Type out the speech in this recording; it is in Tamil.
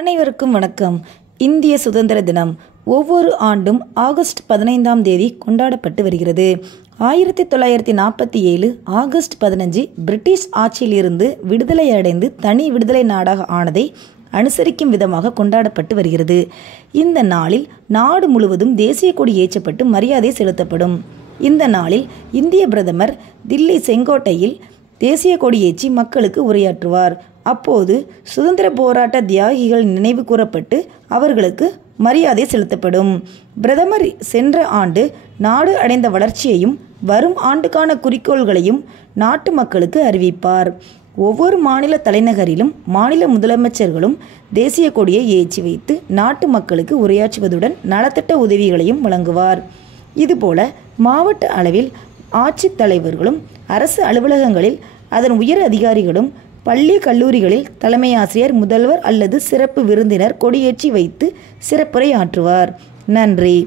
அனைவருக்கும் வணக்கம். இந்திய சுதந்திர தினம் ஒவ்வொரு ஆண்டும் ஆகஸ்ட் 15ஆம் தேதி கொண்டாடப்பட்டு வருகிறது. 1947 ஆகஸ்ட் 15 பிரிட்டிஷ் ஆட்சியிலிருந்து விடுதலை அடைந்து தனி விடுதலை நாடாக ஆனதை அனுசரிக்கும் விதமாக கொண்டாடப்பட்டு வருகிறது. இந்த நாளில் நாடு முழுவதும் தேசிய கொடி ஏற்றப்பட்டு மரியாதை செலுத்தப்படும். இந்த நாளில் இந்திய பிரதமர் தில்லி செங்கோட்டையில் தேசிய கொடி ஏற்றி மக்களுக்கு உரையாற்றுவார். அப்போது சுதந்திர போராட்ட தியாகிகள் நினைவு கூறப்பட்டு அவர்களுக்கு மரியாதை செலுத்தப்படும். பிரதமர் சென்ற ஆண்டு நாடு அடைந்த வளர்ச்சியையும் வரும் ஆண்டுக்கான குறிக்கோள்களையும் நாட்டு மக்களுக்கு அறிவிப்பார். ஒவ்வொரு மாநில தலைநகரிலும் மாநில முதலமைச்சர்களும் தேசிய கொடியை ஏற்றி வைத்து நாட்டு மக்களுக்கு உரையாற்றுவதுடன் நலத்திட்ட உதவிகளையும் வழங்குவார். இதுபோல மாவட்ட அளவில் ஆட்சித் தலைவர்களும் அரசு அலுவலகங்களில் அதன் உயர் அதிகாரிகளும் பள்ளி கல்லூரிகளில் தலைமை ஆசிரியர், முதல்வர் அல்லது சிறப்பு விருந்தினர் கொடியேற்றி வைத்து சிறப்புரை ஆற்றுவார். நன்றி.